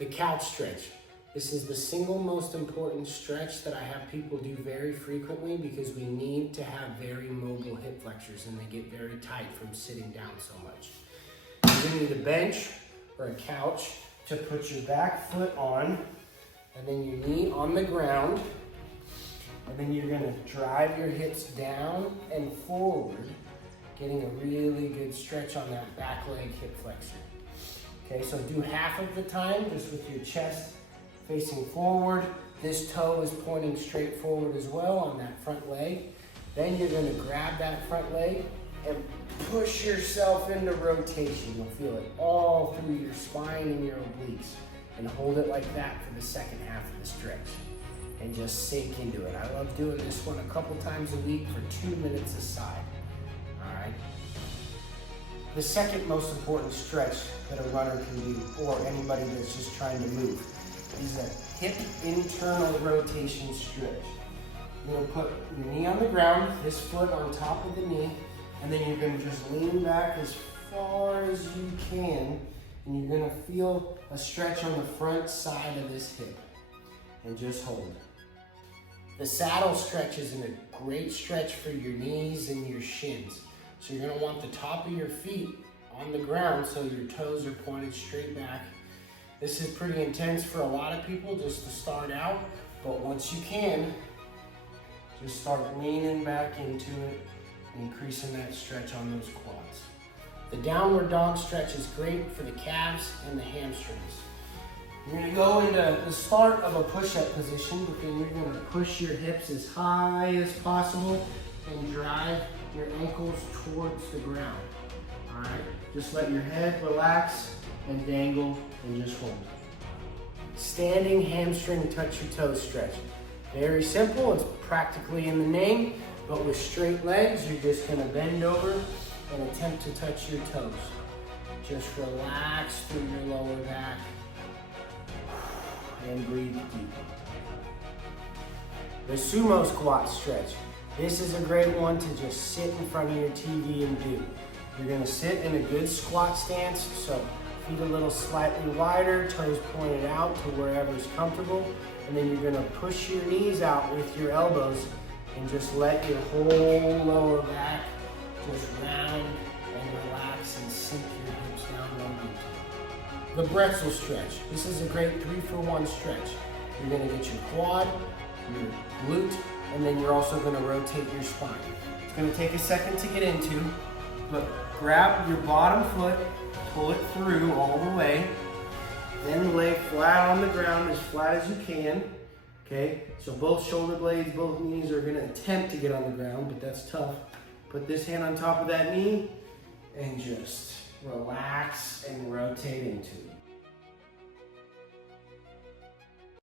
The couch stretch. This is the single most important stretch that I have people do very frequently because we need to have very mobile hip flexors and they get very tight from sitting down so much. You're gonna need a bench or a couch to put your back foot on and then your knee on the ground. And then you're gonna drive your hips down and forward, getting a really good stretch on that back leg hip flexor. Okay, so do half of the time just with your chest facing forward. This toe is pointing straight forward as well on that front leg. Then you're gonna grab that front leg and push yourself into rotation. You'll feel it all through your spine and your obliques. And hold it like that for the second half of the stretch. And just sink into it. I love doing this one a couple times a week for 2 minutes a side. All right. The second most important stretch that a runner can do, or anybody that's just trying to move, is a hip internal rotation stretch. You're gonna put your knee on the ground, this foot on top of the knee, and then you're gonna just lean back as far as you can, and you're gonna feel a stretch on the front side of this hip, and just hold. The saddle stretch is a great stretch for your knees and your shins. So you're gonna want the top of your feet on the ground so your toes are pointed straight back. This is pretty intense for a lot of people just to start out, but once you can, just start leaning back into it, increasing that stretch on those quads. The downward dog stretch is great for the calves and the hamstrings. You're gonna go into the start of a push-up position, but then you're gonna push your hips as high as possible and drive your ankles towards the ground. All right, just let your head relax and dangle and just hold. Standing hamstring touch your toes stretch. Very simple, it's practically in the name, but with straight legs, you're just gonna bend over and attempt to touch your toes. Just relax through your lower back and breathe deep. The Sumo Squat stretch. This is a great one to just sit in front of your TV and do. You're gonna sit in a good squat stance, so feet a little slightly wider, toes pointed out to wherever's comfortable, and then you're gonna push your knees out with your elbows and just let your whole lower back just round and relax and sink your hips down underneath. The Bretzel stretch. This is a great 3-for-1 stretch. You're gonna get your quad, your glute, and then you're also gonna rotate your spine. It's gonna take a second to get into, but grab your bottom foot, pull it through all the way, then lay flat on the ground as flat as you can, okay? So both shoulder blades, both knees are gonna attempt to get on the ground, but that's tough. Put this hand on top of that knee and just relax and rotate into it.